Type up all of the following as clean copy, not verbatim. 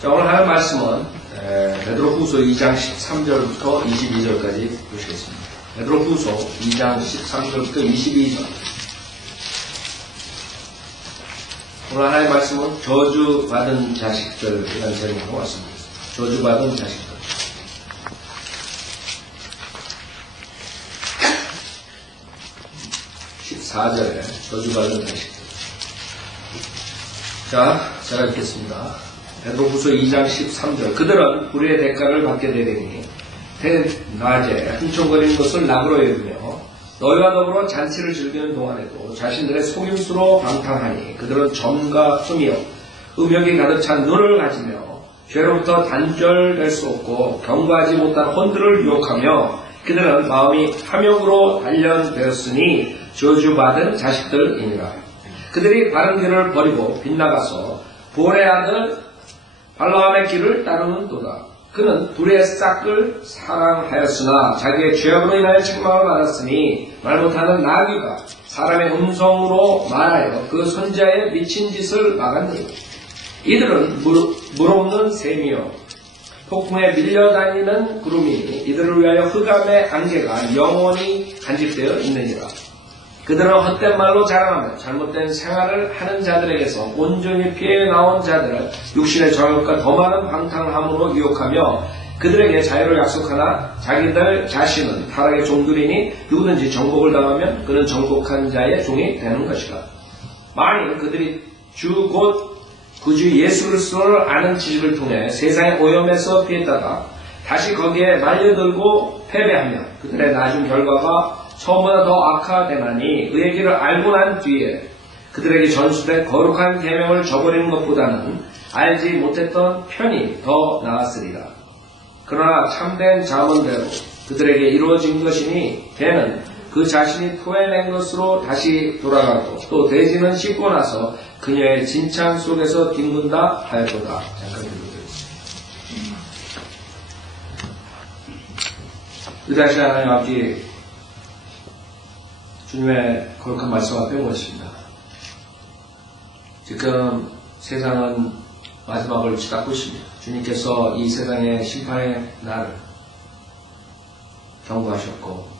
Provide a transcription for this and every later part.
자, 오늘 하는 말씀은 베드로후서 2장 13절부터 22절까지 보시겠습니다. 베드로후서 2장 13절부터 22절. 오늘 하나의 말씀은 저주받은 자식들이라는 제목으로 말씀드리겠습니다. 저주받은 자식들. (14절에) 저주받은 자식들. 자, 제가 읽겠습니다. 베드로후서 2장 13절. 그들은 불의의 대가를 받게 되리니 낮에 흥청거리는 것을 낙으로 여기며 너희와 더불어 잔치를 즐기는 동안에도 자신들의 속임수로 방탕하니 그들은 점과 흠이요 음욕이 가득 찬 눈을 가지며 죄로부터 단절될 수 없고 경고하지 못한 혼들을 유혹하며 그들은 마음이 탐욕으로 단련되었으니 저주받은 자식들이니라. 그들이 바른 길을 버리고 빗나가서 볼의 아들 발라함의 길을 따르는도다. 그는 불의 싹을 사랑하였으나 자기의 죄악으로 인하여 책망을 받았으니 말 못하는 나귀가 사람의 음성으로 말하여 그 선지자의 미친 짓을 막았니. 이들은 물 없는 샘이요 폭풍에 밀려다니는 구름이 이들을 위하여 흑암의 안개가 영원히 간직되어 있느니라. 그들은 헛된 말로 자랑하며 잘못된 생활을 하는 자들에게서 온전히 피해 나온 자들을 육신의 정욕과 더 많은 방탕함으로 유혹하며 그들에게 자유를 약속하나 자기들 자신은 타락의 종들이니 누구든지 정복을 당하면 그는 정복한 자의 종이 되는 것이다. 만일 그들이 주 곧 그 주 예수 그리스도를 아는 지식을 통해 세상의 오염에서 피했다가 다시 거기에 말려들고 패배하면 그들의 나중 결과가 처음보다 더 악화되나니 의의 길을 알고 난 뒤에 그들에게 전수된 거룩한 계명을 저버리는 것보다는 알지 못했던 편이 더 나았으리라. 그러나 참된 잠언대로 그들에게 이루어진 것이니 걔는 그 자신이 토해낸 것으로 다시 돌아가고 또 돼지는 씻고 나서 그녀의 진창 속에서 뒹군다 하였도다. 잠깐 읽어드리겠습니다. 의다시 하나님 아버지, 주님의 거룩한 말씀 앞에 모였습니다. 지금 세상은 마지막을 치닫고 있습니다. 주님께서 이 세상의 심판의 날을 경고하셨고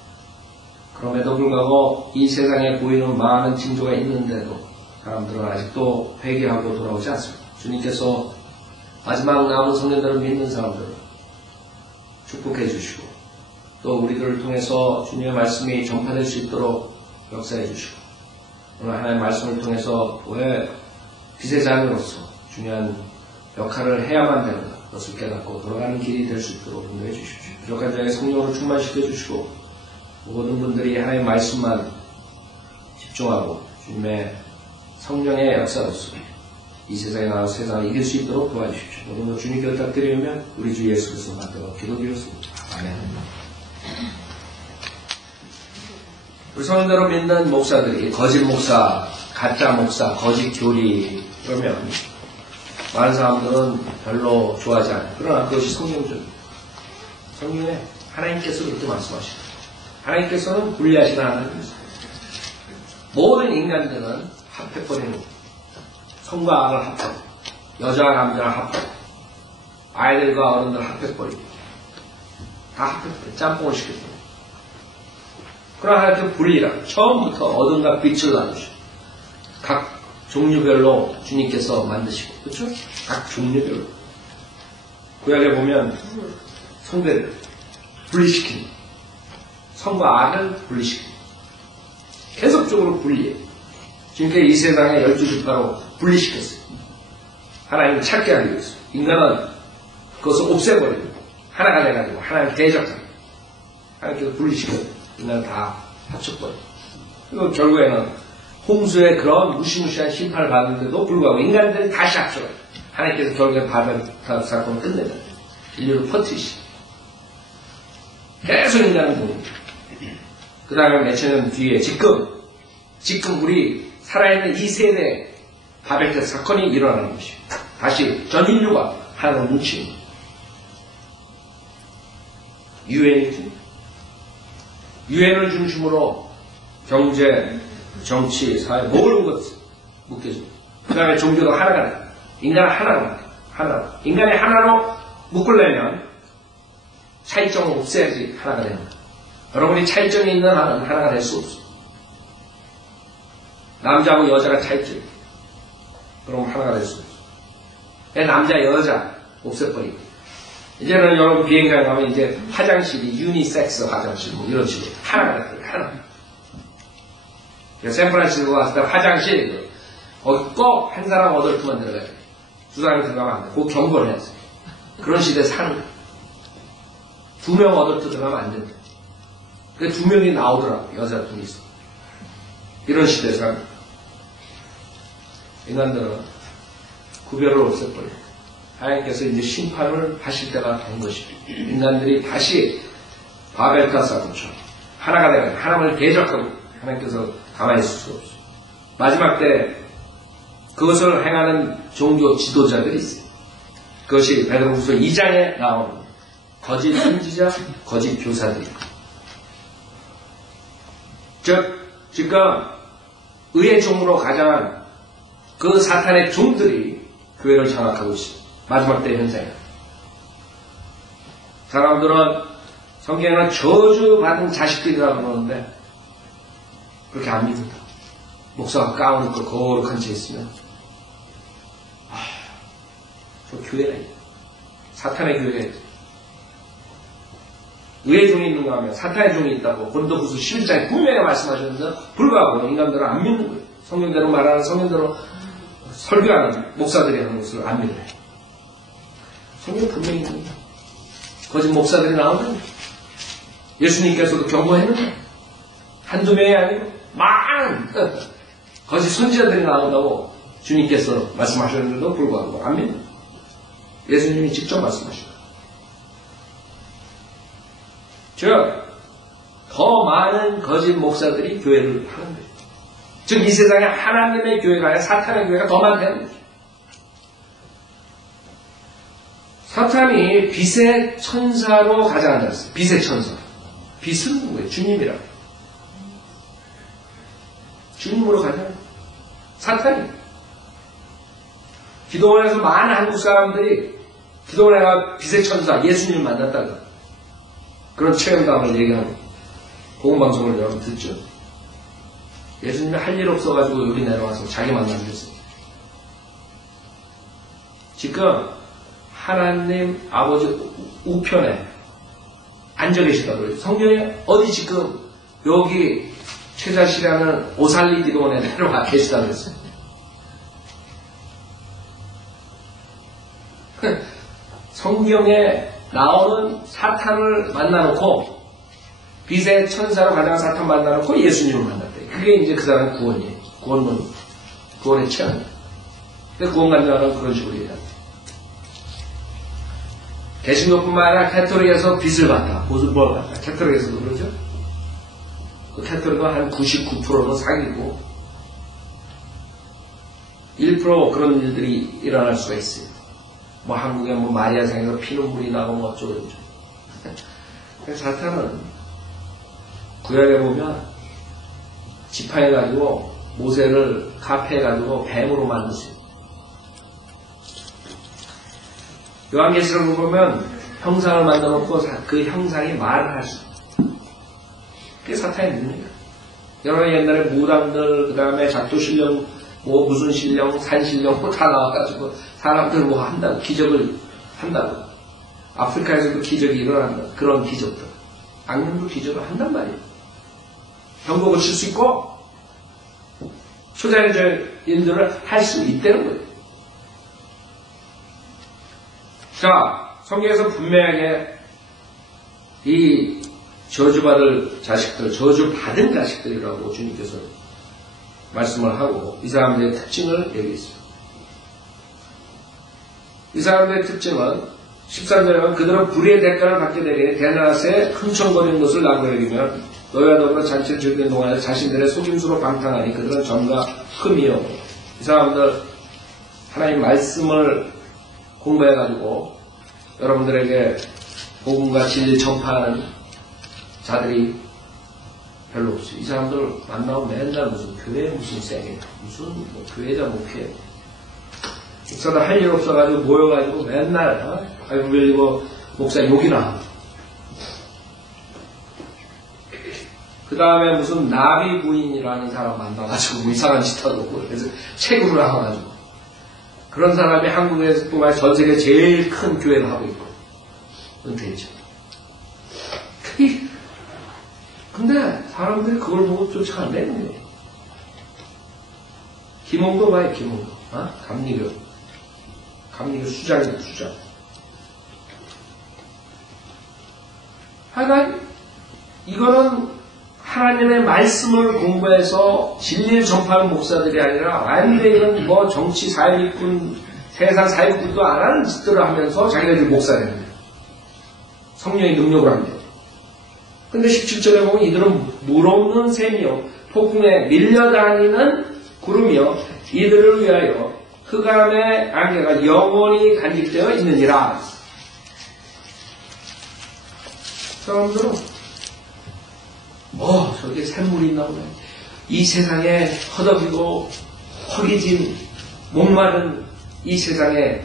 그럼에도 불구하고 이 세상에 보이는 많은 징조가 있는데도 사람들은 아직도 회개하고 돌아오지 않습니다. 주님께서 마지막 남은 성령들을 믿는 사람들을 축복해 주시고 또 우리들을 통해서 주님의 말씀이 전파될 수 있도록 역사해 주시고 오늘 하나님의 말씀을 통해서 왜 빛의 자녀로서 중요한 역할을 해야만 되는 것을 깨닫고 돌아가는 길이 될 수 있도록 인도해 주십시오. 부족한 자에게 성령으로 충만시켜 주시고 모든 분들이 하나님의 말씀만 집중하고 주님의 성령의 역사로서 이 세상에 나와 세상을 이길 수 있도록 도와주십시오. 모든 것 주님께 부탁드리면 우리 주 예수 그리스도 만들어 기도드렸습니다. 아멘. 우리 성인대로 믿는 목사들이 거짓 목사, 가짜 목사, 거짓 교리 그러면 많은 사람들은 별로 좋아하지 않아요. 그러나 그것이 성경적입니다. 성경에 하나님께서 그렇게 말씀하십니다. 하나님께서는 분리하시는 하나님이십니다. 모든 인간들은 합해버리는 겁니다. 성과 악을 합하고 여자와 남자를 합하고 아이들과 어른들을 합해버리고 다 합해버리고 짬뽕을 시켜버리고 그러나 하나님께서 분리라 처음부터 어둠과 빛을 나누시고 각 종류별로 주님께서 만드시고 그렇죠? 각 종류별로 구약에 보면 성배를 분리시키는 성과 악을 분리시키는 계속적으로 분리해요. 지금까지 이 세상에 12지파로 분리시켰어요. 하나님을 찾게 하기 위해서 인간은 그것을 없애버리고 하나가 돼가지고 하나님 대적하고 하나님께서 분리시켜요. 인간은 다 합쳐버려요. 그리고 결국에는 홍수의 그런 무시무시한 심판을 받는데도 불구하고 인간들이 다시 합쳐요. 하나님께서 결국에 바벨 사건을 끝내요. 인류를 퍼뜨리시. 계속 인간은 보입니다. 그 다음에 몇천 년 뒤에 지금 우리 살아있는 이 세대에 바벨탑 사건이 일어나는 것입니다. 다시 전 인류가 하나로 뭉치는 거예요. 유엔을 중심으로 경제, 정치, 사회 모든 것을 묶여집니다. 그 다음에 종교도 하나가 돼요. 인간은 하나로 하나. 인간이 하나로 묶으려면 차이점을 없애야지 하나가 됩니다. 여러분이 차이점이 있는 한은 하나가 될 수 없어요. 남자하고 여자가 차이점이. 그럼 하나가 될 수 없어요. 남자, 여자 없애버리고. 이제는 여러분 비행장에 가면 이제 화장실이 유니섹스 화장실 뭐 이런 식으로 하나가 됐어요. 하나. 샌프란시스코 갔을 때 화장실 거기 꼭 한 사람 어덜트만 들어가야 돼. 두 사람이 들어가면 안 돼. 꼭 경고를 해야 돼. 그런 시대에 사는 거야. 2명 어덜트 들어가면 안 된다. 그 2명이 나오더라고. 여자 둘이서. 이런 시대에 사는 거야. 인간들은 구별을 없애버려. 하나님께서 이제 심판을 하실 때가 된 것이죠. 인간들이 다시 바벨탑처럼 하나가 되는 하나님을 대적하고 하나님께서 가만히 있을 수가 없어요. 마지막 때 그것을 행하는 종교 지도자들이 있어요. 그것이 베드로후서 2장에 나오는 거짓 선지자, 거짓 교사들입니다. 즉 지금 의의 종으로 가장한 그 사탄의 종들이 교회를 장악하고 있습니다. 마지막 때 현장에. 사람들은 성경에는 저주받은 자식들이라고 그러는데 그렇게 안 믿는다. 목사가 가운 입고 거룩한 채 있으면 저 교회라 사탄의 교회가 있다. 의의 종이 있는가 하면 사탄의 종이 있다고 고린도후서 11장에 분명히 말씀하셨는데 불구하고 인간들은 안 믿는 거예요. 성경대로 말하는 성경대로 설교하는 목사들이 하는 것을 안 믿어요. 성경 분명히 있는 거예요. 거짓 목사들이 나오는 예수님께서도 경고했는데 한두 명이 아니고 많은 거짓 선지자들이 나온다고 주님께서 말씀하셨는데도 불구하고 안 믿는 거예요. 예수님이 직접 말씀하셨어요. 즉, 더 많은 거짓 목사들이 교회를 하는 거예요. 즉, 이 세상에 하나님의 교회가 아니라 사탄의 교회가 더 많다는 거죠. 사탄이 빛의 천사로 가장한다 했어요. 빛의 천사. 빛은 누구예요? 주님이라고. 주님으로 가장. 사탄이. 기도원에서 많은 한국 사람들이 기도원에 가 빛의 천사, 예수님을 만났다고. 그런 체험담을 얘기하고 공방송을 여러분 듣죠. 예수님이 할 일 없어가지고 여기 내려와서 자기 만나기로 했어요. 지금 하나님 아버지 우편에 앉아 계시다고요. 성경에 어디 지금 여기 최자시라는 오살리 기도원에 내려와 계시다고 했어요. 성경에 나오는 사탄을 만나놓고 빛의 천사로 가장 사탄 만나놓고 예수님을 만났대. 그게 이제 그 사람 구원이에요. 구원의 체험이에요. 구원 간다는 그런 식으로 얘기합니다. 개신교뿐만 아니라 캐톨릭에서 빛을 받다. 무슨 뭘 받다. 캐톨릭에서도 그러죠. 그 캐톨릭은 한 99%는 사기고 1% 그런 일들이 일어날 수가 있어요. 뭐 한국에 뭐 마리아상에서 피눈물이 나고 뭐 어쩌고 저쩌고. 사탄은 구약에 보면 지파해가지고 모세를 카페해가지고 뱀으로 만드세요. 요한계시록을 보면 형상을 만들어놓고 그 형상이 말을 할 수 있어요. 그게 사탄의 능력이에요. 여러분 옛날에 무당들 그 다음에 작두신령 뭐 무슨 신령 산신령 뭐 다 나와가지고 사람들 뭐 한다고 기적을 한다고 아프리카에서도 기적이 일어난다. 그런 기적들 악령도 기적을 한단 말이에요. 병복을 칠 수 있고 초자연적 일들을 할 수 있다는 거예요. 자, 성경에서 분명하게 이 저주받을 자식들, 저주받은 자식들이라고 주님께서 말씀을 하고 이 사람들의 특징을 얘기했어요. 이 사람들의 특징은 13절에 보면 그들은 불의의 대가를 받게 되니 대낮에 흥청거리는 것을 나고 여기면 너희와 더불어 잔치를 즐기는 동안에 자신들의 속임수로 방탕하니 그들은 점과 흠이요. 이 사람들 하나님 말씀을 공부해가지고 여러분들에게 복음과 진리 전파하는 자들이 별로 없어요. 이 사람들 만나고 맨날 무슨 교회 무슨 쌩이 무슨 뭐 교회자 목회 목사도 할 일 없어가지고 모여가지고 맨날 바이블 빌리고 목사 욕이나 하고. 그 다음에 무슨 나비 부인이라는 사람 만나가지고 이상한 짓 하고 그래서 책으로 나와가지고 그런 사람이 한국에서 뿐만 전 세계 제일 큰 교회를 하고 있고 은퇴했죠. 근데 사람들이 그걸 보고 쫓아간다는 거예요. 김홍도 봐요, 김홍도. 감리교 수장이다, 수장. 하여간 이거는 하나님의 말씀을 공부해서 진리를 전파하는 목사들이 아니라 완전히 이런 뭐 정치 사회비꾼, 세상 사회비꾼도 안 하는 짓들을 하면서 자기네들이 목사되는 거예요. 성령의 능력을 합니다. 근데 17절에 보면 이들은 물 없는 샘이요 폭풍에 밀려다니는 구름이요 이들을 위하여 흑암의 안개가 영원히 간직되어 있느니라. 사람들은 저게 샘물이 있나 보네. 이 세상에 허덕이고 허기진 목마른 이 세상에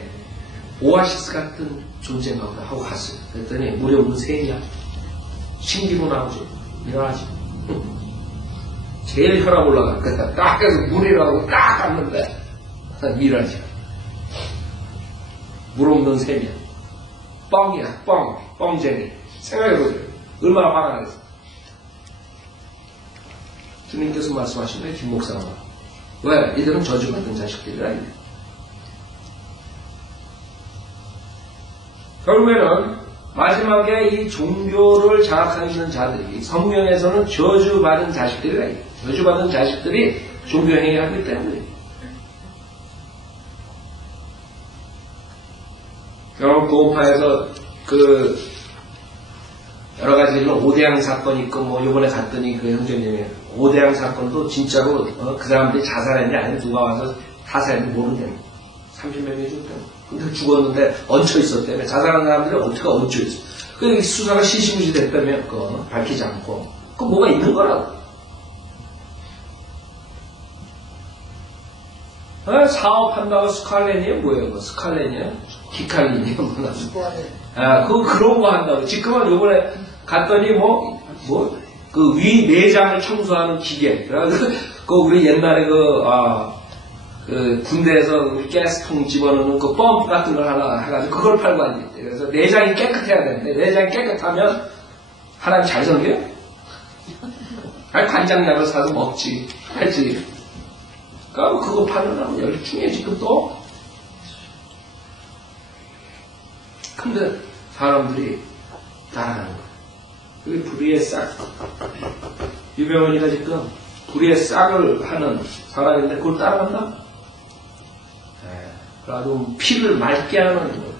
오아시스 같은 존재인가 보다 하고 갔어요. 그랬더니 물이 없는 샘이야. 신기로 나오지. 일어나지. 제일 혈압 올라갔겠다. 딱 해서 물이라고 딱 갔는데 일어나지. 물 없는 샘이야. 뻥이야. 뻥쟁이. 생각해보세요. 얼마나 화가 나겠어. 주님께서 말씀하신 거예요. 김목사가. 왜? 이들은 저주받은 자식들이라. 결국에는 마지막에 이 종교를 장악하고 있는 자들이 성경에서는 저주받은 자식들이라. 저주받은 자식들이 종교 행위를 하기 때문에. 결국 보험파에서 여러 가지 오대양 사건이 있고 뭐 요번에 갔더니 그 형제님이 오대양 사건도 진짜로 그 사람들이 자살했는지 아니면 누가 와서 타살했는지 모른대요. 30몇 명이 죽었대요. 근데 죽었는데 얹혀 있었다며. 자살한 사람들이 어떻게 얹혀 있어. 그 수사가 시시무시 됐다며. 그거 밝히지 않고. 그 뭐가 있는 거라고. 사업한다고 스칼렌이에요? 뭐예요? 스칼렌이에요? 기칼린이에요? 그런 거 한다고. 지금은 요번에 갔더니 그 위 내장을 청소하는 기계. 그 우리 옛날에 그 군대에서 가스통 집어넣는 그 펌프 같은 걸 하나 해가지고 그걸 팔고 앉았대. 그래서 내장이 깨끗해야 되는데 내장이 깨끗하면 하나님 잘 섬겨요? 아니 간장약을 사서 먹지. 하지. 그러니까 그거 파느라고 열중해 지금 또. 근데 사람들이 따라가는 거야. 그게 불의의 싹. 유명원이가 지금 불의의 싹을 하는 사람인데 그걸 따라간다? 그래가지고 피를 맑게 하는 거.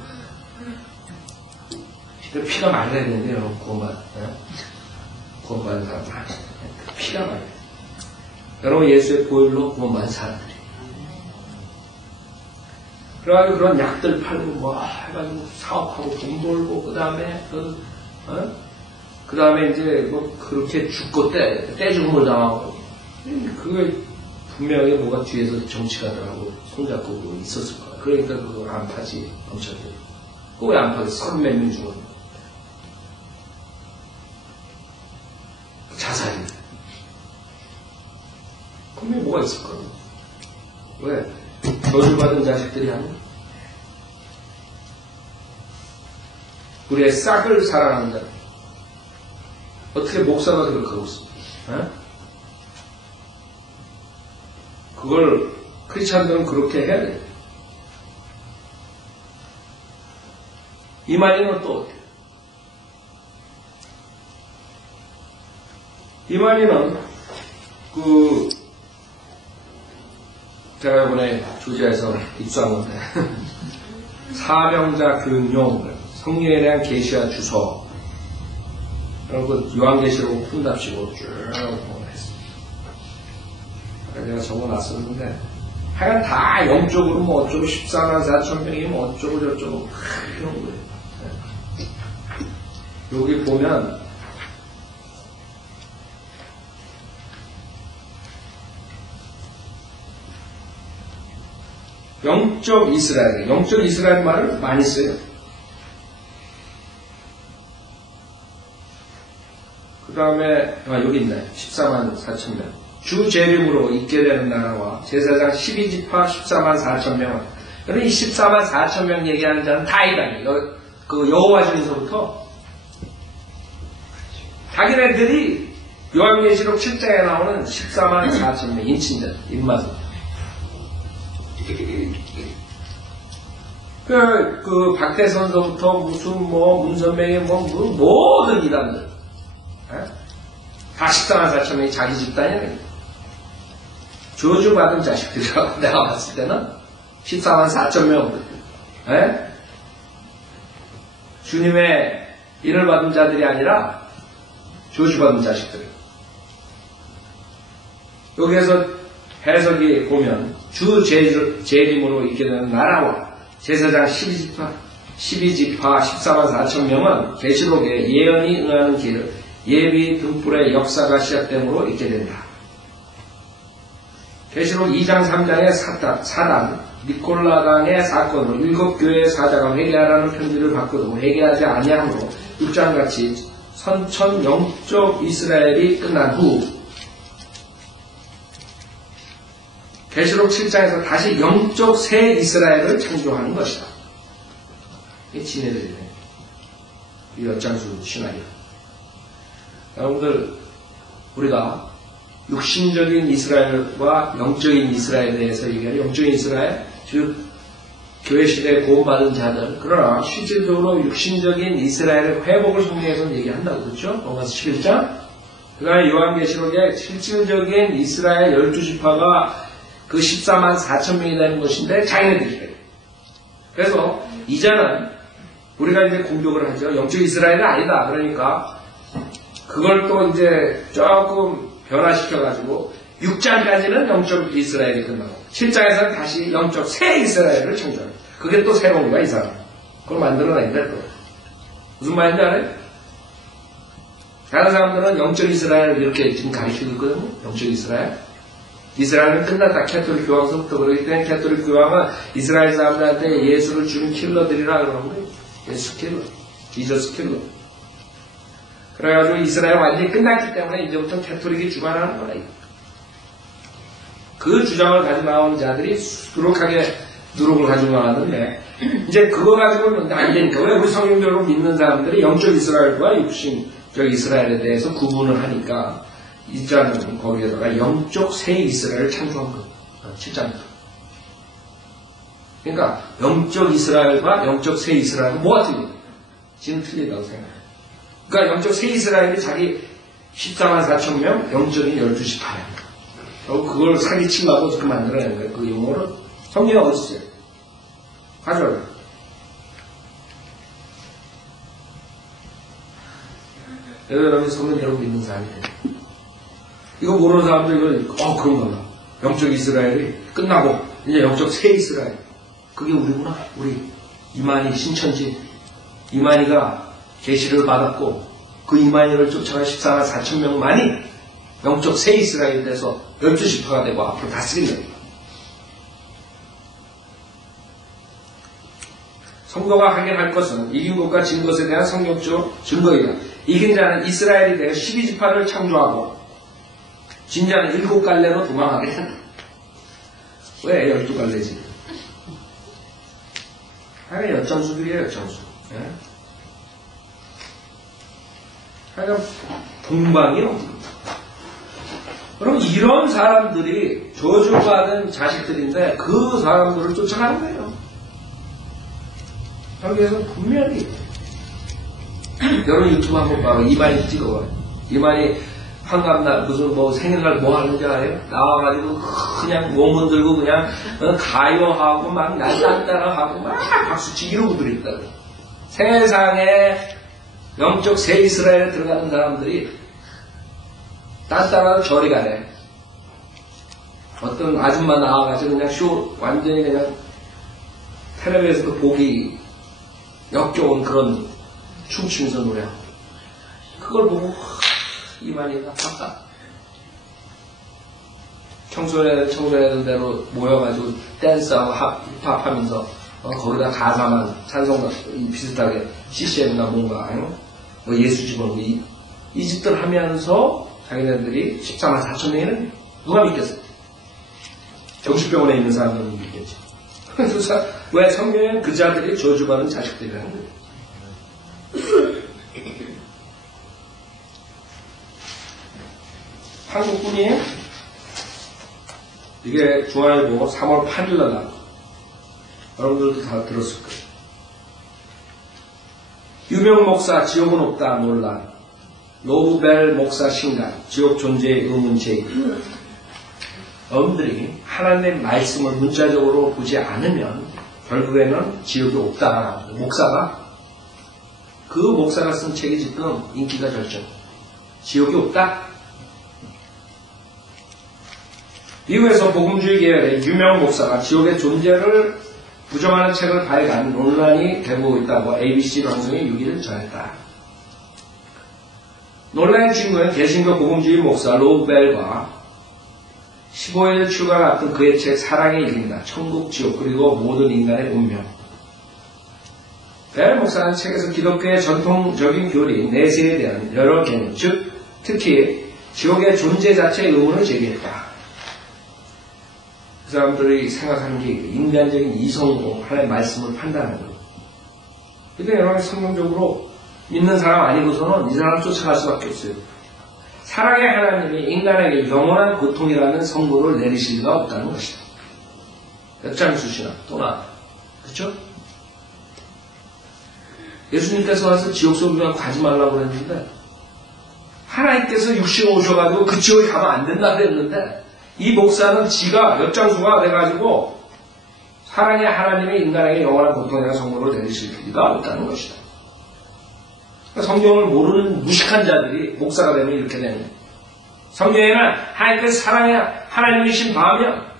피가 맑아야 되는데 여러분 구원받은 사람 피가 맑아야 돼. 여러분 예수의 보혈로 구원받은 사람들이. 그래가지고 그런 약들 팔고 해가지고 사업하고 돈 벌고 그 다음에 이제 그렇게 죽고 떼 죽음을 당하고 그게 분명히 뭐가 뒤에서 정치가들하고 손잡고 있었을 거야. 그러니까 그거 안 파지 엄청. 그거 왜 안 파겠어? 30몇 명 죽었는데. 자살인데. 분명히 뭐가 있을 거야. 왜? 저주받은 자식들이 하는 우리의 싹을 사랑한다. 어떻게 목사가 그렇게 하고 있어? 그걸 크리스찬들은 그렇게 해야 돼. 이만희는 또 어때? 이만희는 제가 이번에 조지아에서 입수한 건데 사명자 교육용 성령에 대한 계시와 주소 그런 그 요한계시록 푼답시고 쭉 했습니다. 제가 적어놨었는데 하여간 다 영적으로 뭐 어쩌고 14만 4천 명이 뭐 어쩌고 저쩌고 이런 거예요. 여기 보면 영적 이스라엘, 영적 이스라엘 말을 많이 써요. 그 다음에 여기 있네. 14만 4천 명. 주 재림으로 있게 되는 나라와 제사장 12지파 14만 4천 명은, 그럼 이 14만 4천 명 얘기하는 자는 다 이단이에요. 그 여호와 중에서부터 자기네들이 요한계시록 7장에 나오는 14만 4천 명 인친자, 입맛은. 그 박대선서부터 무슨 문선명의 모든 이단들 다 14만 4천 명이 자기 집단이야. 저주받은 자식들이라고 내가 봤을 때는 14만 4천 명. 주님의 인을 받은 자들이 아니라 저주받은 자식들. 여기에서 해석이 보면 주 재림으로 있게 되는 나라와 제사장 12지파 14만 4천 명은 계시록에 예언이 응하는 길 예비 등불의 역사가 시작됨으로 있게 된다. 계시록 2장 3장의 사단 니콜라당의 사건으로 7교회의 사자가 회개하라는 편지를 받고도 회개하지 아니하므로 6장같이 선천 영적 이스라엘이 끝난 후 계시록 7장에서 다시 영적 새 이스라엘을 창조하는 것이다. 이게 지네들이네. 이 엿장수 신화이다. 여러분들, 우리가 육신적인 이스라엘과 영적인 이스라엘에 대해서 얘기하는 영적인 이스라엘, 즉 교회 시대에 구원받은 자들, 그러나 실질적으로 육신적인 이스라엘의 회복을 성경에서는 얘기한다고 그렇죠? 로마서 11장. 그 다음에 요한계시록에 실질적인 이스라엘 12지파가 그 14만 4천 명이 되는 것인데 자기네들이에요. 그래서 이제는 우리가 이제 공격을 하죠. 영적 이스라엘은 아니다. 그러니까 그걸 또 이제 조금 변화시켜가지고 6장까지는 영적 이스라엘이 끝나고 7장에서는 다시 영적 새 이스라엘을 창조합니다. 그게 또 새로운 거야, 이 사람. 그걸 만들어낸다, 또. 무슨 말인지 알아요? 다른 사람들은 영적 이스라엘을 이렇게 지금 가르치고 있거든요. 영적 이스라엘. 이스라엘은 끝났다. 캐톨릭 교황서부터. 그러기 때문에 캐톨릭 교황은 이스라엘 사람들한테 예수를 주는 킬러들이라 그러는 거예요. 예수 킬러. 지저스 킬러. 그래가지고 이스라엘 완전히 끝났기 때문에 이제부터 캐톨릭이 주관하는 거라. 그 주장을 가지고 나온 자들이 수두룩하게 누룩을 가지고 나왔는데, 이제 그거 가지고는 안 되니까. 왜 우리 성경적으로 믿는 사람들이 영적 이스라엘과 육신적 이스라엘에 대해서 구분을 하니까, 이자는 거기에다가 영적 새 이스라엘을 창조한 거예요. 7장부터. 그러니까 영적 이스라엘과 영적 새 이스라엘은 뭐가 틀려요? 지금 틀리다고 생각해요. 그러니까 영적 새 이스라엘이 자기 14만 4천 명, 영적인 12지파야. 그걸 사기치려고 지금 만들어낸 거예요. 그 용어를. 성경에 어디 있어요? 가져와요. 여러분이 성경 여러분 믿는 사람이에요. 이거 모르는 사람들 이거 그런 거다. 영적 이스라엘이 끝나고 이제 영적 새 이스라엘. 그게 우리구나. 우리 이만희 신천지 이만희가 계시를 받았고 그 이만희를 쫓아간 14만 4천 명만이 영적 새 이스라엘이 돼서 12지파가 되고 앞으로 다스리는 성도가 확인할 것은 이긴 것과 진 것에 대한 성경적 증거이다. 이긴 자는 이스라엘이 되어 12지파를 창조하고 진 자는 7갈래로 도망하게 한다. 왜 12갈래지? 하여간 엿장수들이에요. 엿장수. 예? 하여간 동방이요. 그럼 이런 사람들이 저주받은 자식들인데 그 사람들을 쫓아가는 거예요. 여기에서 분명히 여러분 유튜브 한번 봐봐. 이만희 찍어봐. 이만희 환갑날 무슨 생일날 뭐 하는지 알아요? 나와가지고 그냥 몸 흔들고 그냥 가요하고 막 날랑따라하고 막 박수치기 이러고 그랬다고. 세상에 영적 새 이스라엘에 들어가는 사람들이 딴따라서 저리 가래. 어떤 아줌마 나와가지고 그냥 완전히 그냥 텔레비에서도 보기 역겨운 그런 춤추면서 노래하고. 그걸 보고 이만희가 청소년들대로 모여가지고 댄스하고 힙합하면서 거기다 가사만 찬송 비슷하게 CCM이나 뭔가 뭐 예수 집어넣고 이 집들 하면서 자기네들이 14만 4천 명이는 누가 믿겠어? 정신병원에 있는 사람들은 믿겠지. 그래서 왜 성경에는 그 자들이 저주받은 자식들이라는 거예요. 한국분이 이게 중앙일보 3월 8일날 나와. 여러분들도 다 들었을 거예요. 유명 목사 지옥은 없다 논란. 로브벨 목사 신간 지옥 존재의 의문 제기. 여러분들이 하나님의 말씀을 문자적으로 보지 않으면 결국에는 지옥이 없다. 그 목사가 쓴 책이 지금 인기가 절정. 지옥이 없다. 미국에서 복음주의 계열의 유명 목사가 지옥의 존재를 부정하는 책을 발간 논란이 되고 있다고 ABC 방송이 6일 전했다. 논란의 주인공은 개신교 복음주의 목사 로브벨과 15일 출간을 앞둔 그의 책 사랑에 이른다. 천국, 지옥, 그리고 모든 인간의 운명. 벨 목사는 책에서 기독교의 전통적인 교리, 내세에 대한 여러 개념, 즉 특히 지옥의 존재 자체의 의문을 제기했다. 그 사람들이 생각하는 게 인간적인 이성으로 하나님의 말씀을 판단하는 거예요. 근데 여러분이 성경적으로 믿는 사람 아니고서는 이 사람을 쫓아갈 수밖에 없어요. 사랑의 하나님이 인간에게 영원한 고통이라는 선고를 내리실 리가 없다는 것이다. 역장수시나 또나 그렇죠? 예수님께서 와서 지옥 속으로 가지 말라고 그랬는데 하나님께서 육신에 오셔가지고 그 지옥에 가면 안 된다 그랬는데 이 목사는 지가 역장수가 돼가지고 사랑의 하나님의 인간에게 영원한 고통이라는 선고를 내리실 리가 없다는 것이다. 성경을 모르는 무식한 자들이 목사가 되면 이렇게 되는 거예요. 성경에는 하나님께서 사랑의 하나님이신 마음이야.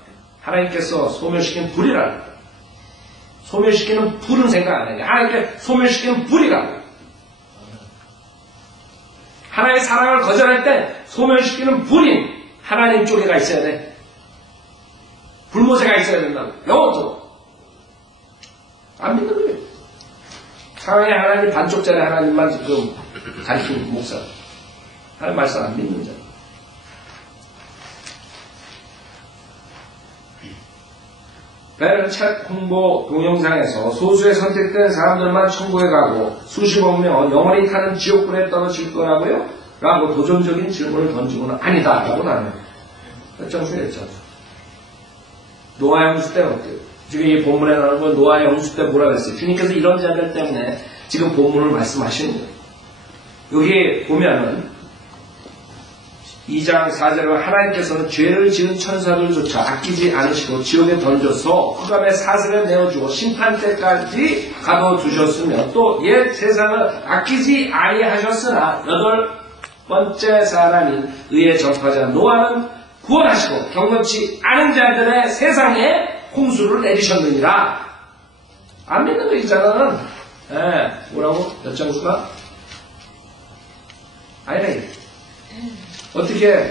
하나님께서 소멸시킨 불이라는 거예요. 소멸시키는 불은 생각 안 해요. 하나님께 소멸시키는 불이라고. 하나님의 사랑을 거절할 때 소멸시키는 불인 하나님 쪽에가 있어야 돼. 불모세가 있어야 된다고. 영원토록. 안 믿는 거예요. 사랑의 하나님 반쪽짜리 하나님만 지금 가르치는 목사. 하나님 말씀 안 믿는 자. 벨은 책 홍보 동영상에서 소수의 선택된 사람들만 천국에 가고 수십억 명은 영원히 타는 지옥불에 떨어질 거라고요? 라고 도전적인 질문을 던지고는 아니다 라고 나는 결정수에 했죠. 노아 형수 때는 어때요? 지금 이 본문에 나오는 건 노아 형수 때 뭐라 그랬어요? 주님께서 이런 자들 때문에 지금 본문을 말씀하시는 거예요. 여기 보면은 2장 4절에 하나님께서는 죄를 지은 천사들조차 아끼지 않으시고 지옥에 던져서 흑암의 사슬에 내어주고 심판 때까지 가둬두셨으며 또 옛 세상을 아끼지 아니하셨으나 여덟 번째 사람인 의의 전파자 노아는 구원하시고 경건치 않은 자들의 세상에 홍수를 내리셨느니라. 안 믿는 거 있잖아. 뭐라고? 몇 장수가? 아니래. 어떻게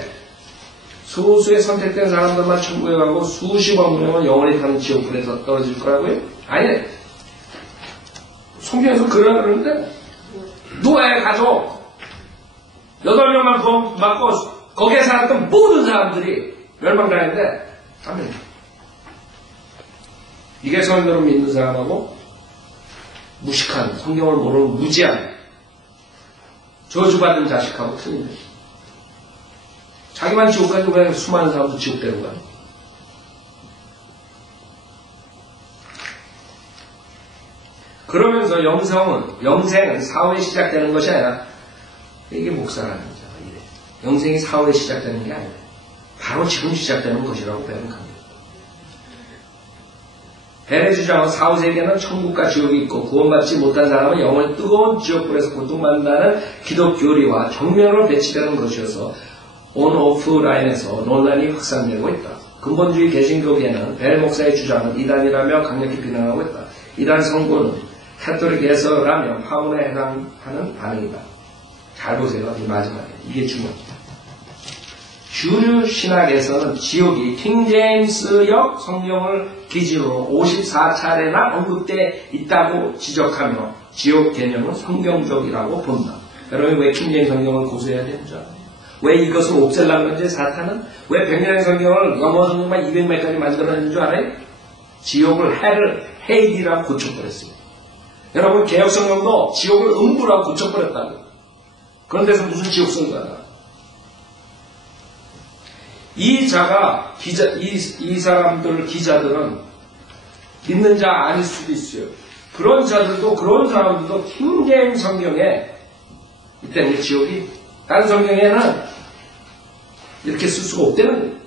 소수의 선택된 사람들만 천국에 가고 수십억 명은 영원히 가는 지옥불에서 떨어질 거라고요? 아니래. 성경에서 그러라 그러는데 노아의 가족 8명만 구원 받고 거기에 살았던 모든 사람들이 멸망당했는데 아멘. 이게 성경을 믿는 사람하고 무식한 성경을 모르는 무지한 저주받은 자식하고 틀린다. 자기만 지옥 가지고 왜 수많은 사람도 지옥 되는 거야? 그러면서 영생은 사후에 시작되는 것이 아니라 이게 목사라는 거죠. 영생이 사후에 시작되는 게 아니라 바로 지금 시작되는 것이라고 배운합니다. 벨의 주장은 사후 세계는 천국과 지옥이 있고 구원받지 못한 사람은 영원히 뜨거운 지옥불에서 고통받는다는 기독교리와 정면으로 배치되는 것이어서 온-오프 라인에서 논란이 확산되고 있다. 근본주의 개신교계는 벨 목사의 주장은 이단이라며 강력히 비난하고 있다. 이단 선고는 카톨릭에서라면 파문에 해당하는 반응이다. 잘 보세요. 이 마지막에. 이게 중요합니다. 주류 신학에서는 지옥이 킹제임스역 성경을 기준으로 54차례나 언급되어 있다고 지적하며 지옥 개념은 성경적이라고 본다. 여러분 왜 킹제임스 성경을 고수해야 되는 줄 알아요? 왜 이것을 없애려고 하는지 사탄은? 왜 100년의 성경을 넘어서만 200마리까지 만들어낸 줄 알아요? 지옥을 헤이디라고 고쳐버렸어요. 여러분 개혁성경도 지옥을 음부라고 고쳐버렸다고. 그런 데서 무슨 지옥 성경이야? 이 사람들 기자들은 믿는 자 아닐 수도 있어요. 그런 사람들도 킹제임스 성경에 이때는 지옥이 다른 성경에는 이렇게 쓸 수가 없다는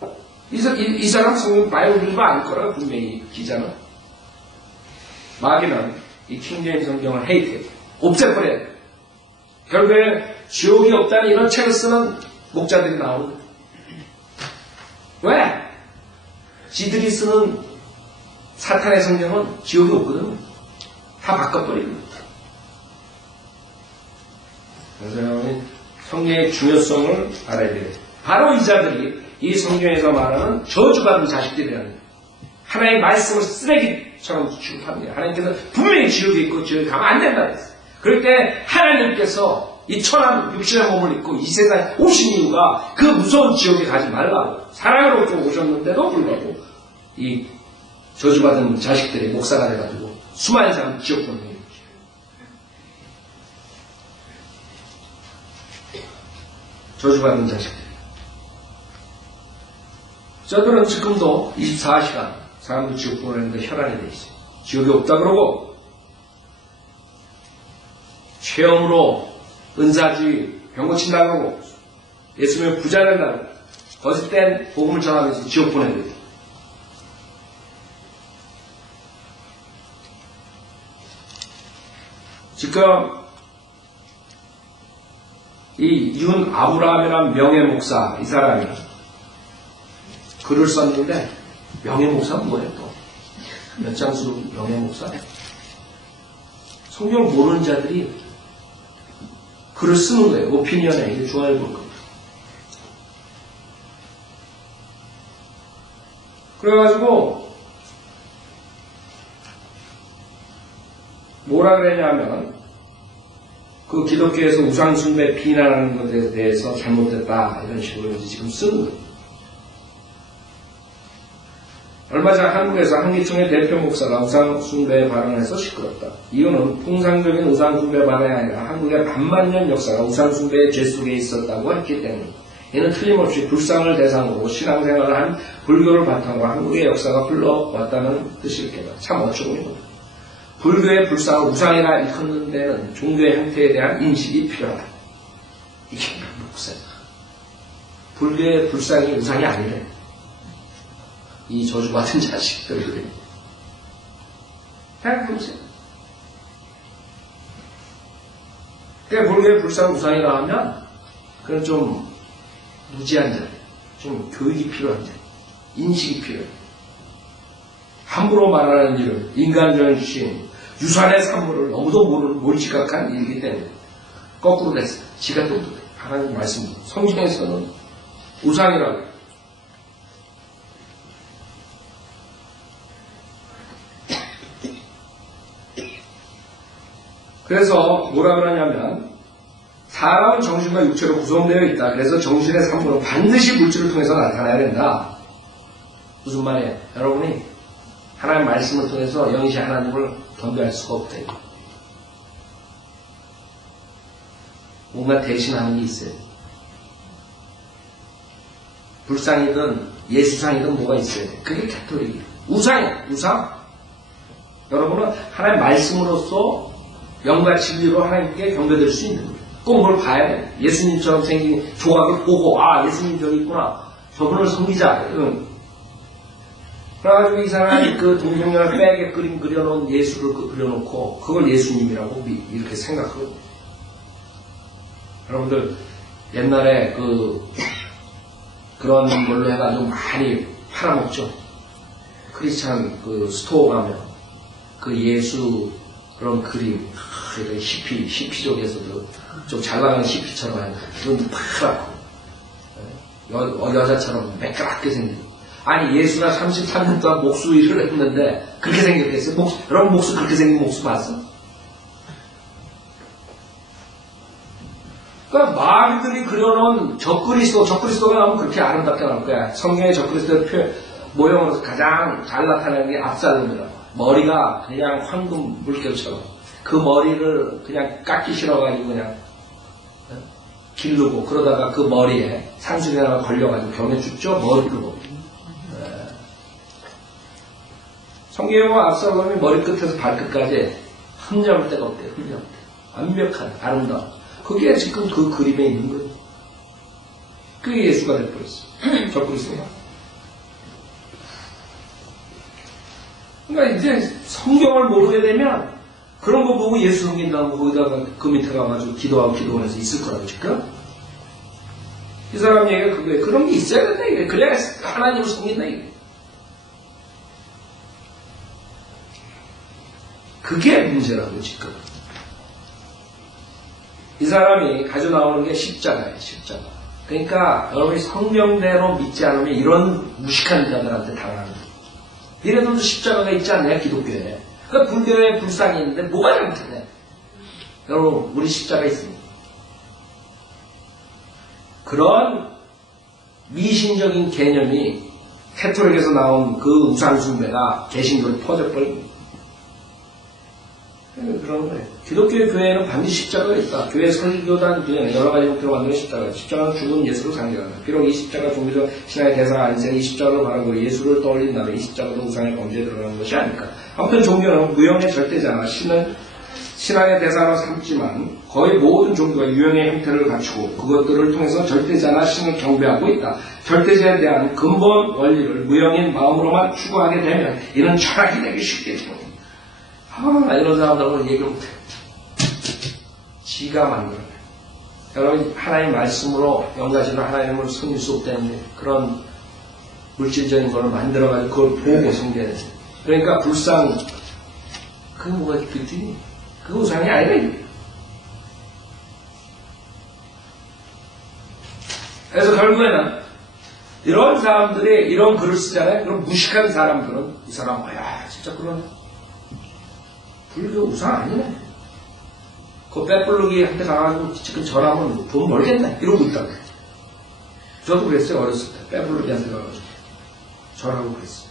거예요. 이 사람 성경 바이블도 안 거라 분명히 기자는. 마귀는 이 킹제임스 성경을 헤이트해 없애버려야 돼. 결국에 지옥이 없다는 이런 책을 쓰는 목자들이 나오는 거예요. 왜? 지들이 쓰는 사탄의 성경은 지옥이 없거든. 다 바꿔버리고. 그래서 여러분 성경의 중요성을 알아야 돼요. 바로 이 자들이 이 성경에서 말하는 저주받은 자식들이라는 거예요. 하나님의 말씀을 쓰레기처럼 취급합니다. 하나님께서 분명히 지옥에 있고 지옥에 가면 안 된다 그랬어요. 그럴 때 하나님께서 이 천한 육신의 몸을 입고 이 세상에 오신 이유가 그 무서운 지옥에 가지 말라고 사랑으로 좀 오셨는데도 불구하고 이 저주받은 자식들의 목사가 돼가지고 수많은 사람 지옥 보내는 거죠. 저주받은 자식들. 저들은 지금도 24시간 사람들 지옥 보내는데 혈안이 돼 있어요. 지옥이 없다 그러고 체험으로 은사주의, 병 고친다고 하고 예수님의 부자를 다고 거짓된 복음을 전하면서 지옥 보내는 거예요. 지금 이 윤 아브라함이라는 명예 목사 이 사람이 글을 썼는데 명예 목사는 뭐예요 또? 몇 장수로 명예 목사? 성경을 모르는 자들이 글을 쓰는 거예요. 오피니언에 이제 좋아해 볼 겁니다. 그래가지고 뭐라 그랬냐면 그 기독교에서 우상숭배 비난하는 것에 대해서 잘못됐다 이런 식으로 이제 지금 쓰는 거예요. 얼마 전 한국에서 한기총의 대표 목사가 우상숭배 발언에서 시끄럽다. 이유는 통상적인 우상숭배 발언이 아니라 한국의 반만년 역사가 우상숭배의 죄 속에 있었다고 했기 때문이다. 이는 틀림없이 불상을 대상으로 신앙생활을 한 불교를 바탕으로 한국의 역사가 흘러왔다는 뜻일 게다. 참 어처구니입니다. 불교의 불상을 우상이라 일컫는 데는 종교의 형태에 대한 인식이 필요하다. 이게 목사다. 불교의 불상이 우상이 아니래. 이 저주받은 자식들이 잘 보세요. 그러니까 불교의 불상 우상이라 하면 그건 좀 무지한 자, 좀 교육이 필요한 자, 인식이 필요해. 함부로 말하는 일은 인간적인 신, 유산의 산물을 너무도 모르는 몰지각한 일이기 때문에 거꾸로 됐어요. 지가 또 하나님 말씀, 성경에서는 우상이라고 해요. 그래서 뭐라 그러냐면 사람은 정신과 육체로 구성되어 있다. 그래서 정신의 산물은 반드시 물질을 통해서 나타나야 된다. 무슨 말이에요? 여러분이 하나님의 말씀을 통해서 영시 하나님을 경배할 수가 없다. 뭔가 대신하는 게 있어요. 불상이든 예수상이든 뭐가 있어야 돼. 그게 가톨릭이에요. 우상이야. 우상. 여러분은 하나님의 말씀으로서 영과 진리로 하나님께 경배될 수 있는 거예요. 꼭 뭘 봐야 돼. 예수님처럼 생긴 조각을 보고 아 예수님 저기 있구나. 저분을 섬기자. 그래가지고 이 사람이 그 동정녀를 빼게 그림 그려놓은 예수를 그려놓고 그걸 예수님이라고 이렇게 생각하고. 여러분들 옛날에 그런 걸로 해가지고 많이 팔아먹죠. 크리스찬 그 스토어 가면 그 예수 그런 그림 히피 쪽에서도 좀 잘 나가는 히피처럼 하는 그런 팔아고 여자처럼 매끄럽게 생긴. 아니 예수가 33년 동안 목수 일을 했는데 그렇게 생겼겠어요? 여러분 목수 그렇게 생긴 목수 봤어? 그러니까 마귀들이 그려놓은 적그리스도가 나오면 그렇게 아름답게 나올 거야. 성경의 적그리스도의 모형으로 가장 잘 나타나는 게 압살롬이라고. 머리가 그냥 황금 물결처럼 그 머리를 그냥 깎기 싫어가지고 그냥 기르고 그러다가 그 머리에 상술이 하나 걸려가지고 병에 죽죠. 머리로. 성경에 보면 압살롬이 머리끝에서 발끝까지 흠잡을 데가 없대요. 흠잡을 데. 완벽한 아름다움. 그게 지금 그 그림에 있는 거예요. 그게 예수가 돼버렸어요. 적그리스도가. 그러니까 이제 성경을 모르게 되면 그런 거 보고 예수 섬긴다고 거기다가 그 밑에 가가지고 기도원에서 있을 거라고 지금. 이 사람 얘기가 그거예요. 그런 게 있어야 된다 이게. 그래야 하나님을 섬긴다 이게. 그게 문제라고 지금. 이 사람이 가져 나오는 게 십자가예요. 십자가. 그러니까 여러분이 성경대로 믿지 않으면 이런 무식한 자들한테 당하는 거예요. 이래도 십자가가 있지 않나요? 기독교에. 그러니까 불교에 불상이 있는데 뭐가 잘못했네. 여러분 우리 십자가 있습니다. 그런 미신적인 개념이 캐톨릭에서 나온 그 우상숭배가 개신교로 퍼져버린 거예요. 그런 거예요. 기독교의 교회에는 반드시 십자가가 있다. 교회 설교단 뒤에는 여러 가지 목표로 만드는 십자가. 십자가는 죽은 예수를 상징한다. 비록 이 십자가 종교적 신앙의 대사가 아닌 이 십자가로 바라고 예수를 떠올린다면 이 십자가도 우상의 범죄에 들어가는 것이 아닐까. 아무튼 종교는 무형의 절대자나 신앙의 대사로 삼지만 거의 모든 종교가 유형의 형태를 갖추고 그것들을 통해서 절대자나 신을 경배하고 있다. 절대자에 대한 근본 원리를 무형인 마음으로만 추구하게 되면 이는 철학이 되기 쉽겠죠. 이런 사람들은 얘기를 못해. 지가 만들어요. 여러분 하나님 말씀으로 영가시로 하나님을 섬길 수 없다는 그런 물질적인 걸 만들어가지고 그걸 보고 섬겨야 돼. 그러니까 불상 그게 뭐가 있겠지? 그 우상이 아니라 이게. 그래서 결국에는 이런 사람들이 이런 글을 쓰잖아요. 그런 무식한 사람들은 이 사람 진짜 그런 불교 우상 아니네. 그 빼불르기한테 가가지고 지금 저라면 돈 벌겠네. 이러고 있다고. 저도 그랬어요. 어렸을 때. 빼불르기한테 가가지고. 저라고 그랬어요.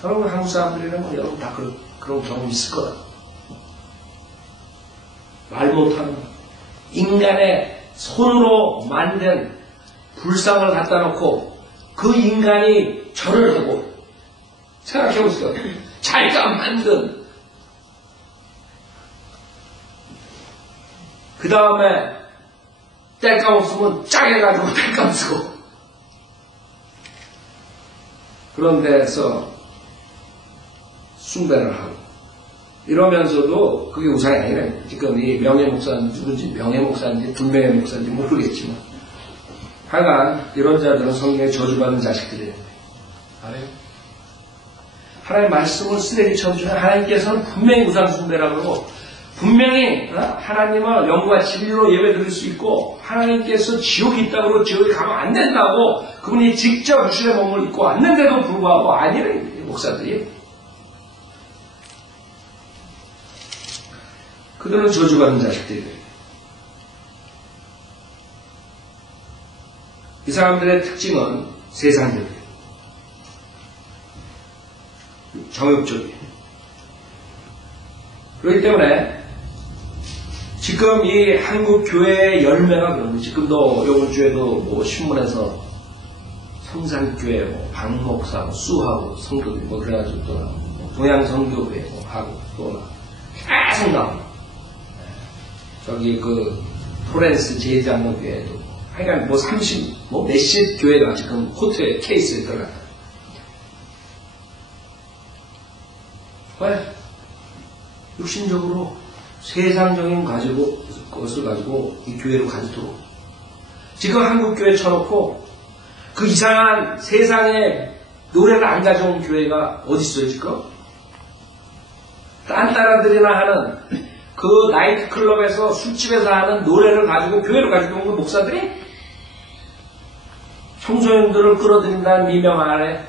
저라고 한국 사람들이라면 여러분 다 그런 경험 있을 거다. 말 못하는 인간의 손으로 만든 불상을 갖다 놓고 그 인간이 절을 하고 생각해보세요. 자기가 만든 그 다음에 뗄감 없으면 짜게가지고 뗄감 쓰고 그런 데서 숭배를 하고 이러면서도 그게 우상이 아니라 지금 이 명예 목사인지 누군지 명예 목사인지 불명예 목사인지 모르겠지만 하여간 이런 자들은 성경에 저주받는 자식들이에요. 알아요? 하나님의 말씀을 쓰레기 쳐주시면 하나님께서는 분명히 우상 숭배라고 하고 분명히 하나님을 영과 진리로 예배드릴 수 있고 하나님께서 지옥이 있다고 그러고 지옥에 가면 안 된다고 그분이 직접 육신의 몸을 입고 왔는데도 불구하고 아니래 목사들이. 그들은 저주받는 자식들이에요. 이 사람들의 특징은 세상적이에요. 정욕적이에요. 그렇기 때문에 지금 이 한국 교회의 열매가 그런 지금도 요번 주에도 뭐 신문에서 성산교회 뭐 박목사 뭐 수하고 성도들 뭐 그래가지고 또 동양성교회 뭐 하고 또 계속 나옵니다. 저기 그 토렌스 제자목교회도 하여간 뭐 30 뭐 몇십 교회가 지금 호텔 케이스에 들어갔다. 왜? 육신적으로 세상적인 것을 가지고 이 교회로 가지도록 지금 한국교회 쳐놓고 그 이상한 세상에 노래를 안 가져온 교회가 어디 있어요 지금? 딴따라들이나 하는 그 나이트클럽에서 술집에서 하는 노래를 가지고 교회로 가지고 온 그 목사들이 청소년들을 끌어들인다는 미명 아래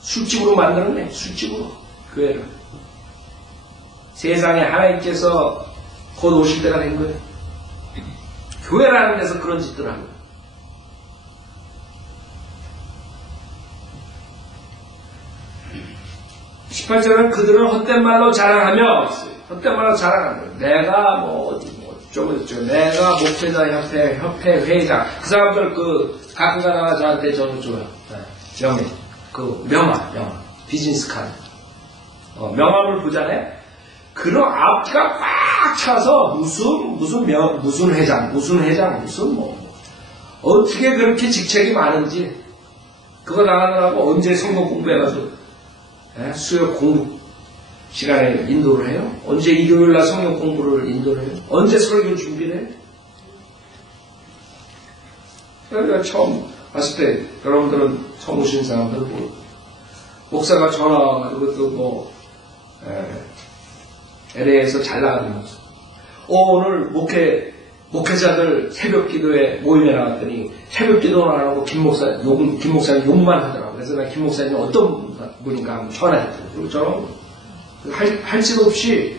술집으로 만들었네. 술집으로 교회를. 세상에 하나님께서 곧 오실 때가 된 거예요. 교회라는 데서 그런 짓들을 하는 거예요. 18절은 그들은 헛된 말로 자랑하며, 헛된 말로 자랑하는 거예요. 내가 어쩌고 내가 목회자 협회 회장. 그 사람들 가끔가 나가 저한테 저는 줘요. 명예. 명함. 비즈니스 카드. 명함을 보잖아요. 그런 앞뒤가 꽉 차서 무슨 회장, 어떻게 그렇게 직책이 많은지, 그거 나가느라고 언제 성경 공부해가지고, 수요 공부 시간에 인도를 해요? 언제 일요일날 성경 공부를 인도를 해요? 언제 설교 준비를 해요? 그러니까 처음 왔을 때, 여러분들은 처음 오신 사람들, 목사가 전화 와가지고 LA에서 잘 나가는 목사. 오늘 목회자들 새벽 기도에 모임에 나갔더니 새벽 기도는 안 하고 김 목사님 욕만 하더라고. 그래서 내가 김 목사님 어떤 분인가 한번 전화했더니. 그리고 저는 할 짓 없이,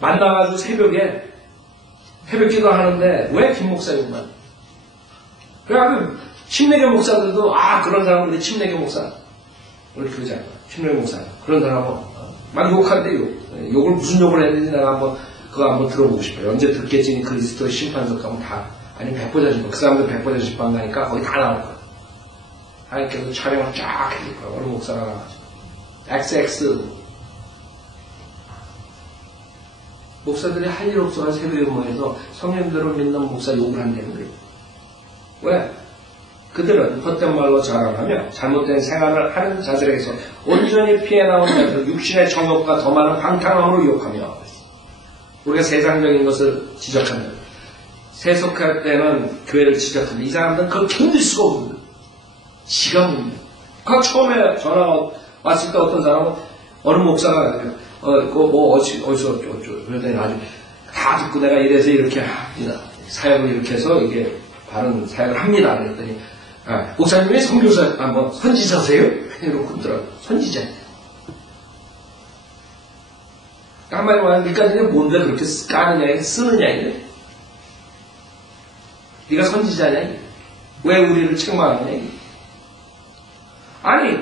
만나가지고 새벽에 새벽 기도 하는데 왜 김 목사님만? 그래가지고 침례교 목사들도 그런 사람들이 침례교 목사. 우리 교장, 침례교 목사. 그런 사람은 막 욕하는데 욕을 무슨 욕을 했는지 내가 그거 한번 들어보고 싶어요. 언제 듣겠지. 그리스도의 심판석 가면 아니 백보자 집안. 그 사람들 백보자 집안 가니까 거기 다 나올 거야. 하나님께서 촬영을 쫙 해줄 거야. 어느 목사가 나가지고. XX. 목사들이 할 일 없어서 새벽에 모여서 성령대로 믿는 목사 욕을 한다는 거예요. 왜? 그들은 헛된 말로 자랑하며 잘못된 생활을 하는 자들에게서 온전히 피해 나온 자들, 육신의 정욕과 더 많은 방탕함으로 유혹하며, 우리가 세상적인 것을 지적한다. 세속할 때는 교회를 지적한다. 이 사람들은 그걸 견딜 수가 없는 거예요. 지가 뭡니다. 처음에 전화가 왔을 때 어떤 사람은 어느 목사가 어디서 그러더니 나중에 다 듣고 내가 이래서 이렇게 합니다. 사역을 이렇게 해서 이게 바른 사역을 합니다. 그랬더니 목사님이 선교사, 선지자세요? 이러고 그러더라고요. 선지자. 한마디로 말하면, 니까지는 뭔데 그렇게 까느냐, 쓰느냐, 이래. 네가 선지자냐, 이래. 왜 우리를 책망하느냐, 이래. 아니,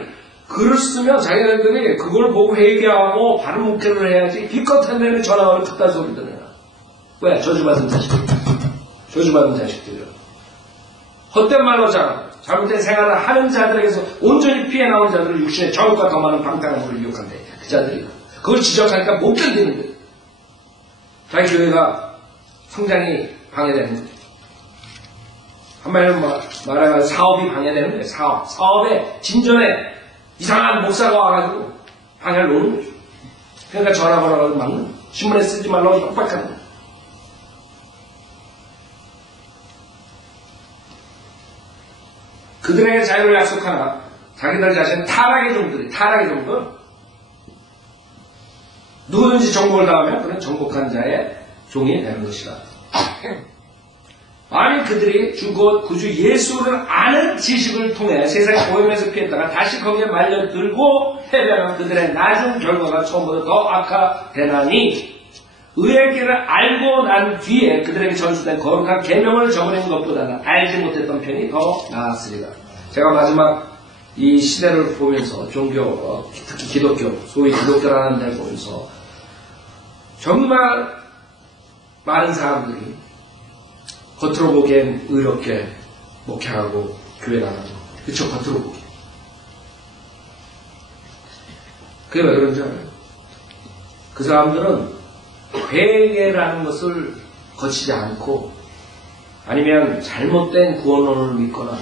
글을 쓰면 자기네들이 그걸 보고 회개하고 바른 목회를 해야지, 기껏한 데는 전화를 그딴 소리 들어요. 왜? 저주받은 자식들이요. 헛된 말로 잘못된 생활을 하는 자들에게서 온전히 피해 나온 자들을 육신의 정욕과 더 많은 방탕함으로 유혹한대. 그 자들이. 그걸 지적하니까 못 견디는 거예요. 자기 교회가 성장이 방해되는 거예요. 한마디로 말하면 사업이 방해되는 거예요. 사업에 진전에 이상한 목사가 와가지고 방해를 놓는 거죠. 그러니까 전화 걸어가지고 막는 거예요. 신문에 쓰지 말라고 협박하는 거예요. 그들에게 자유를 약속하나 자기들 자신 타락의 종들 누구든지 정복을 당하면 그는 정복한 자의 종이 되는 것이다. 만일 그들이 주 구주 예수를 아는 지식을 통해 세상의 오염에서 피했다가 다시 거기에 말려들고 해배하면 그들의 나중 결과가 처음보다 더 악화되나니 의의 길을 알고 난 뒤에 그들에게 전수된 거룩한 계명을 저버리는 것보다는 알지 못했던 편이 더 나았으리라. 제가 마지막 이 시대를 보면서 종교, 특히 기독교, 소위 기독교라는 데를 보면서 정말 많은 사람들이 겉으로 보기엔 의롭게 목회하고 교회 나가고, 그쵸, 겉으로 보기. 그게 왜 그런지 알아요? 그 사람들은 회개라는 것을 거치지 않고, 아니면 잘못된 구원론을 믿거나,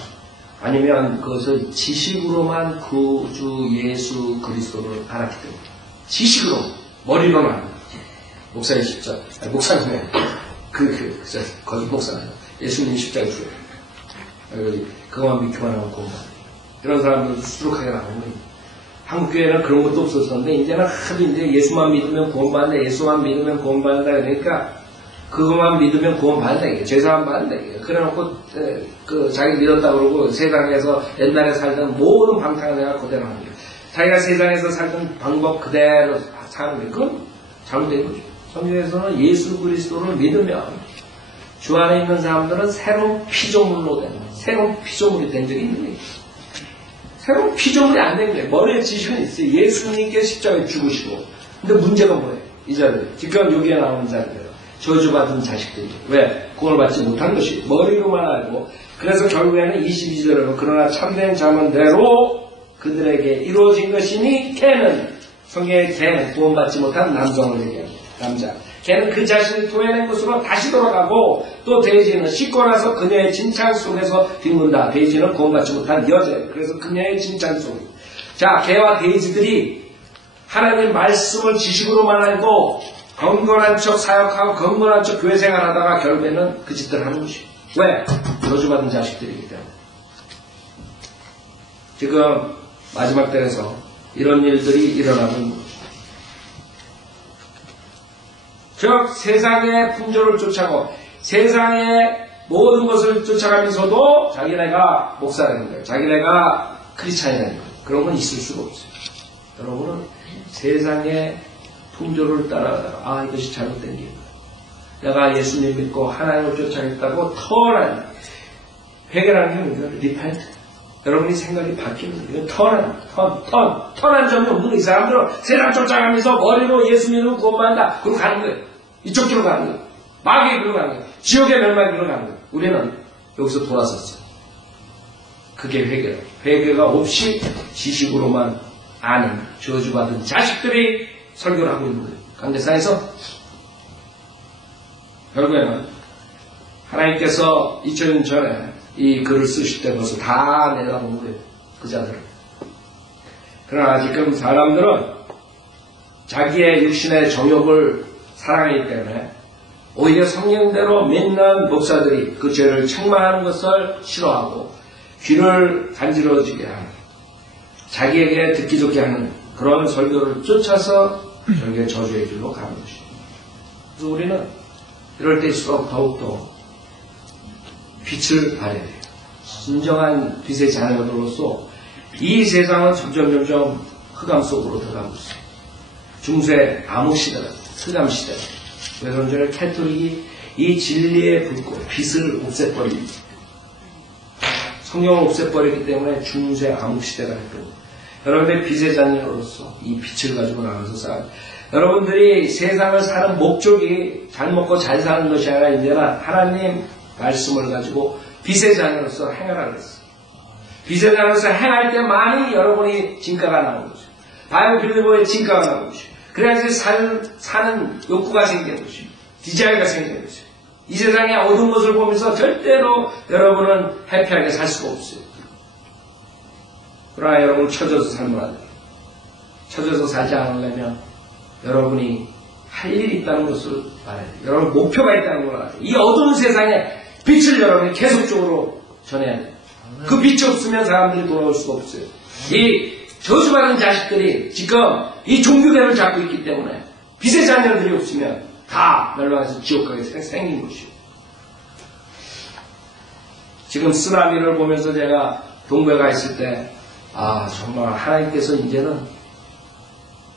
아니면 그것을 지식으로만 구주 예수 그리스도를 알았기 때문에, 지식으로, 머리로는 안 돼요. 목사의 십자, 목사님의 거기 목사는 예수님 십자가 주요. 그것만 믿기만 하고 공부. 이런 사람들도 수두룩하게 나오는 거예요. 한국 교회는 그런 것도 없었었는데 이제는 하도 이제 예수만 믿으면 구원받는다, 예수만 믿으면 구원받는다 그러니까 그것만 믿으면 구원 받는다 이게 제사만 받는다 이게 그래놓고 자기 믿었다 그러고 세상에서 옛날에 살던 모든 방탕한 생각 그대로 하는 거예요. 자기가 세상에서 살던 방법 그대로 사는 게 그건 잘못된 거죠. 성경에서는 예수 그리스도를 믿으면 주 안에 있는 사람들은 새로운 피조물로 되는 거예요. 새로운 피조물이 된 적이 있는 거예요. 새로운 피조물이 안 된 거예요. 머리에 지시는 있어요. 예수님께 십자가에 죽으시고. 근데 문제가 뭐예요? 이 자들 지금 여기에 나오는 자들이에요. 저주받은 자식들이. 왜? 구원을 받지 못한 것이 머리로만 알고 그래서 결국에는 22절에는 그러나 참된 자문대로 그들에게 이루어진 것이니 걔는 성경의 걔는 구원받지 못한 남성을 얘기합니다. 남자. 걔는 그 자신을 토해낸 것으로 다시 돌아가고 또 돼지는 씻고 나서 그녀의 진창 속에서 뒹군다. 돼지는 구원받지 못한 여자예요. 그래서 그녀의 진창 속에. 자, 개와 돼지들이 하나님 말씀을 지식으로만 알고 건건한 척 사역하고 건건한 척 교회 생활하다가 결국에는 그 짓들 하는 것이에요. 왜? 저주받은 자식들이기 때문에. 지금 마지막 때에서 이런 일들이 일어나는 거죠. 즉 세상의 풍조를 쫓아고 세상의 모든 것을 쫓아가면서도 자기네가 목사라는 거예요. 자기네가 크리스찬이라는 거예요. 그런 건 있을 수가 없어요. 여러분은 세상의 풍조를 따라가다가 이것이 잘못된 길이다. 내가 예수님 믿고 하나님을 쫓아겠다고 턴한 회개라는 게 뭐예요? 리펜트. 여러분이 생각이 바뀌는 거예요. 턴한 점이 없는 거예요. 이 사람들은 세상 쫓아가면서 머리로 예수 믿으면 구원받는다. 그러고 가는 거예요. 이쪽 길로 가는 거예요. 마귀의 길로 가는 거예요. 지옥의 멸망의 길로 가는 거예요. 우리는 여기서 돌아섰어요. 그게 회개예요. 회개가 없이 지식으로만 아는 저주받은 자식들이 설교를 하고 있는 거예요. 강대상에서 결국에는 하나님께서 2000년 전에 이 글을 쓰실 때 벌써 다 내다본 거예요. 그 자들은. 그러나 지금 사람들은 자기의 육신의 정욕을 사랑하기 때문에 오히려 성령대로 믿는 목사들이 그 죄를 책망하는 것을 싫어하고 귀를 간지러지게 하는 자기에게 듣기 좋게 하는 그런 설교를 쫓아서 결국에 저주의 길로 가는 것입니다. 그래서 우리는 이럴 때일수록 더욱더 빛을 발해야 돼요. 진정한 빛의 자녀들로서 이 세상은 점점 흑암 속으로 들어가고 있어요. 중세 암흑시대가 흑암시대. 그래서 오늘 캐톨릭이 이 진리의 불꽃, 빛을 없애버립니다. 성령을 없애버리기 때문에 중세 암흑시대가 됐거든요. 여러분들의 빛의 자녀로서 이 빛을 가지고 나가서 살아요. 여러분들이 세상을 사는 목적이 잘 먹고 잘 사는 것이 아니라 이제는 하나님 말씀을 가지고 빛의 자녀로서 행하라고 했어요. 빛의 자녀로서 행할 때만이 여러분이 진가가 나오는 거죠. 바이블 빌리버의 진가가 나오는 거죠. 그래야지 사는 욕구가 생기는 것입니다. 디자이어가 생기는 거죠. 이 세상의 어두운 것을 보면서 절대로 여러분은 해피하게 살 수가 없어요. 그러나 여러분 처져서 살면 안 돼요. 처져서 살지 않으려면 여러분이 할 일이 있다는 것을 알아야 돼요. 여러분 목표가 있다는 걸 알아야 돼요. 이 어두운 세상에 빛을 여러분이 계속적으로 전해야 돼요. 그 빛이 없으면 사람들이 돌아올 수가 없어요. 이 저주받은 자식들이 지금 이 종교계를 잡고 있기 때문에 빛의 자녀들이 없으면 다 멸망해서 지옥 가게 생긴 것이요. 지금 쓰나미를 보면서 제가 동부에 가 있을 때 정말 하나님께서 이제는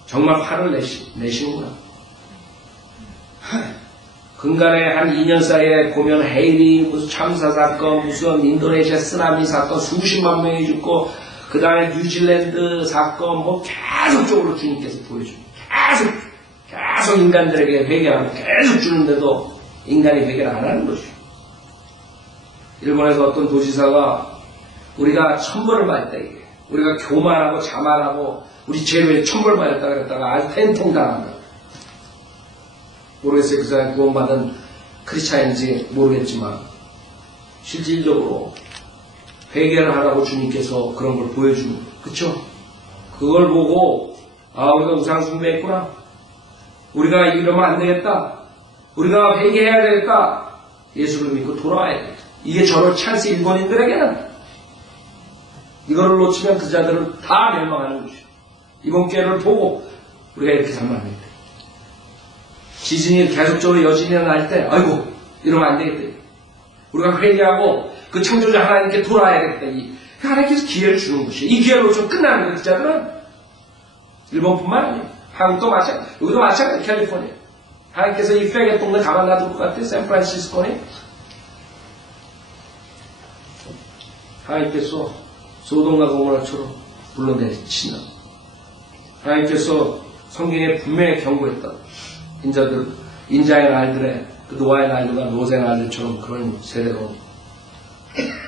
정말 화를 내시는구나. 근간에 한 2년 사이에 보면 헤이리 무슨 참사 사건, 무슨 인도네시아 쓰나미 사건 수십만 명이 죽고 그 다음에 뉴질랜드 사건 계속적으로 주님께서 보여줍니다. 계속 인간들에게 회개하고 계속 주는데도 인간이 회개를 안 하는 것이죠. 일본에서 어떤 도지사가 우리가 천벌을 받았다 이게. 우리가 교만하고 자만하고 우리 죄로 천벌 받았다 그랬다가 아주 팬통 당한다. 모르겠어요. 그 사람이 구원받은 크리스찬인지 모르겠지만 실질적으로 회개를 하라고 주님께서 그런 걸 보여주는 거예요. 그쵸? 그걸 보고 우리가 우상 숭배했구나. 우리가 이러면 안 되겠다. 우리가 회개해야 되겠다. 예수를 믿고 돌아와야 돼. 이게 저런 찬스 일본인들에게는 이거를 놓치면 그 자들은 다 멸망하는 것이죠. 이번 기회를 보고 우리가 이렇게 살면 안 됩니다. 지진이 계속적으로 여진이 날 때, 아이고, 이러면 안 되겠다. 우리가 회개하고 그 창조자 하나님께 돌아야겠다. 하나님께서 기회를 주는 것이에요. 이 기회로 좀 끝나는 거예요, 기자들은. 일본뿐만 아니에요. 한국도 마찬가지, 여기도 마찬가지, 캘리포니아. 하나님께서 이 페게 동네 가만 놔둘 것 같아요, 샌프란시스코니. 하나님께서 소돔과 고모라처럼 불러내친다. 하나님께서 성경에 분명히 경고했다. 인자의 날들에 그 노아의 날들과 노새의 날들처럼 그런 세대가 옵니다.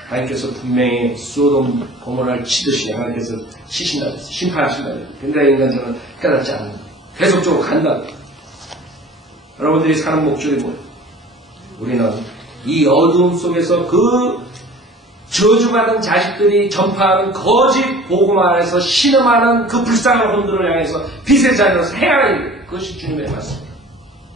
하나님께서 분명히 소돔 고모라를 치듯이 하나님께서 치신다, 심판하신다. 근데 인간들은 깨닫지 않는다. 계속적으로 간다. 여러분들이 사는 목적이 뭐예요? 우리는 이 어두움 속에서 그 저주받은 자식들이 전파하는 거짓 복음 안에서 신음하는 그 불쌍한 혼들을 향해서 빛의 자녀로서 해야 하는 그것이 주님의 말씀.